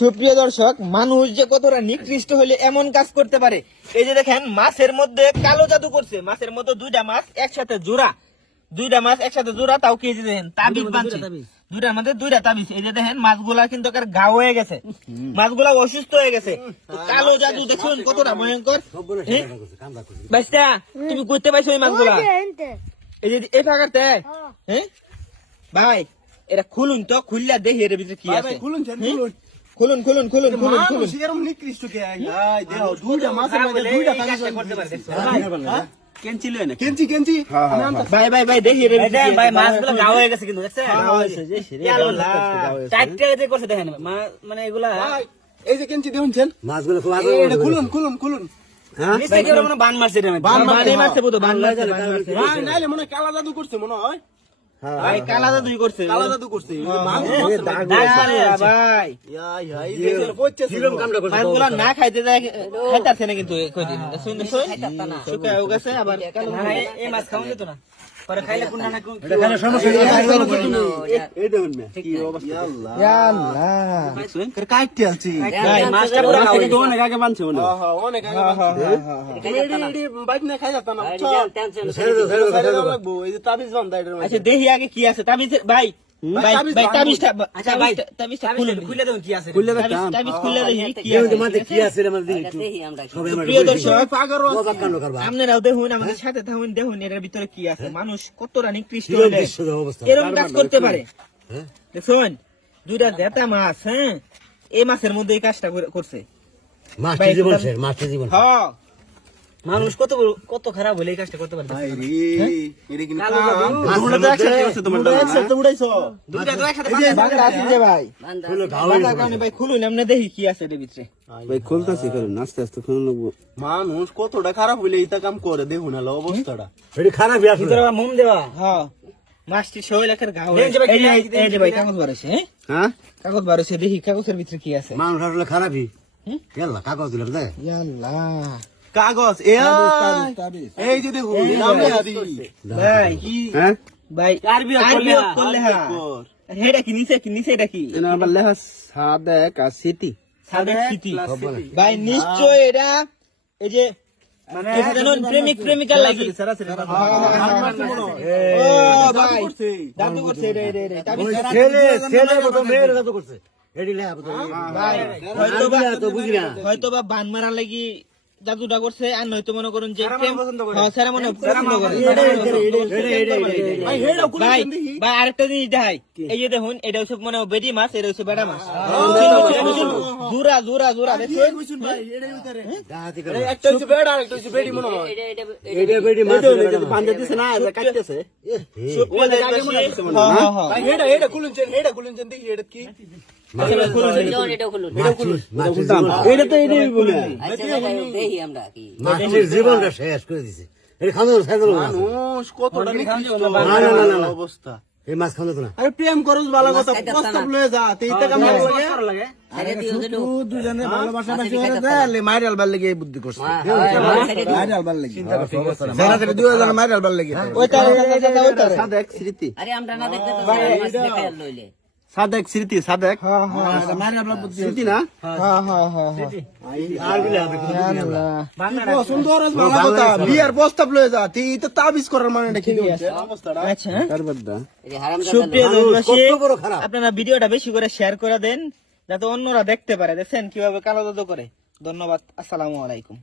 সুপ্রিয় দর্শক, মানুষ যে কতটা নিকৃষ্ট হলে এমন কাজ করতে পারে। এই যে দেখেন, মাছের মধ্যে কালো জাদু করছে। মাছের মধ্যে দুইটা মাছ একসাথে জোড়া, তাও কি যে দেখেন তাবিজ বাঁধছে, দুইটার মধ্যে দুইটা তাবিজ। এই যে দেখেন, মাছগুলা কিন্তু ঘা হয়ে গেছে, মাছগুলা অসুস্থ হয়ে গেছে। কালো জাদু দেখুন কতটা ভয়ঙ্কর। বাইস্তা, তুমি করতে পাইছো এই মাছগুলা? এই যে এই ফাঁকাতে, হ্যাঁ ভাই, এটা খুলুন তো, খুললা দেখি এর ভিতরে কি আছে। খুলুন নিকৃষ্ট কে দুইটা মাছের মধ্যে দুইটা করতে পারে। কেঞ্চি লয় না, কেঞ্চি ভাই দেখি রে ভাই, মাছগুলো গাও হয়ে গেছে কিন্তু দেখছেন, টাইট করছে দেখেন মানে এগুলা। এই যে কেঞ্চি দেখুন মাছগুলো খুলুন বান মারছে, নাইলে মনে হয় কালা জাদু করছে, মনে হয় ভাই কালা জাদু করছে। মাছগুলা না খাইতে যায়, খাইতাছে না কিন্তু শুকায় গেছে। আবার এই মাছ খাওয়া যেত না, পরে খাইলে কোনটা না মাছটা পুরো অনেক আগে বানছে, অনেক আগে খাই যেত না। তাবিজ বান্ধা। আচ্ছা দেখি আগে কি আছে তাবিজ। ভাই তাবিজটা খুলে দেবেন কি আছে, তাবিজ খুলে দেখি কি আছে। প্রিয় দর্শক, আপনারাও দেখুন, আমাদের সাথে থাকুন, দেখুন এর ভিতরে কি আছে। মানুষ কতটা নিকৃষ্ট হলে এরকম কাজ করতে পারে। দেখুন দুইটা দেতা মাছ, হ্যাঁ, এই মাছের মধ্যে এই কাজটা করছে। মানুষ কত খারাপ হলে এই কাজটা করতে পারে। ভাই খুলুন, আমরা দেখি কি আছে এর ভিতরে। ভাই খুলতেছি, আস্তে আস্তে খুলুন। মানুষ কতটা খারাপ হইলে এটা কাম করে, দেখুন অবস্থাটা খারাপ। মোম দেওয়া, হ্যাঁ, মাছটি শরীর একের ঘা হয়ে গেছে। এই যে ভাই কাগজ বাড়াইছে, হ্যাঁ কাগজ বাড়াইছে, দেখি কাগজের ভিতরে কি আছে। মানুষ আসলে খারাপই। কাগজ দিলাম দেখ, কাগজ এই যে দেখুন, ভাই ভাই আরবি করলে এটা কি নিচে এটা কি সাদেক সিটি। ভাই নিশ্চয় এটা এই যে প্রেমিক প্রেমিকার লাগি হয়তো বা বান মারা লাগি জাদুটা করছে, আর নয়তো মনে করুন যে ভাই আরেকটা জিনিস দেখাই। এই যে দেখুন, এটা হচ্ছে মনে হয় বেডি মাছ, এটা হচ্ছে বেড়া মাছ। জোড়া জীবনটা শেষ করে দিছে অবস্থা। এই মাছ খাওয়া না, আরে প্রেম করুস ভালো কথা, প্রস্তাব লয়ে যা, দুজনে ভালোবাসা মাইরাল বার লেগে বুদ্ধি করছে। মাইরাল বার লেগে মাইরাল বার লেগে সাদেক স্মৃতি, সাদেক স্মৃতি, সাদেক স্মৃতি না সুন্দর বিয়ার প্রস্তাব লয়ে যা, তুই তো তাবিজ করার মানে আপনারা ভিডিওটা বেশি করে শেয়ার করে দেন, যাতে অন্যরা দেখতে পারে। দেখছেন কিভাবে কালো জাদু করে। ধন্যবাদ, আসসালামু আলাইকুম।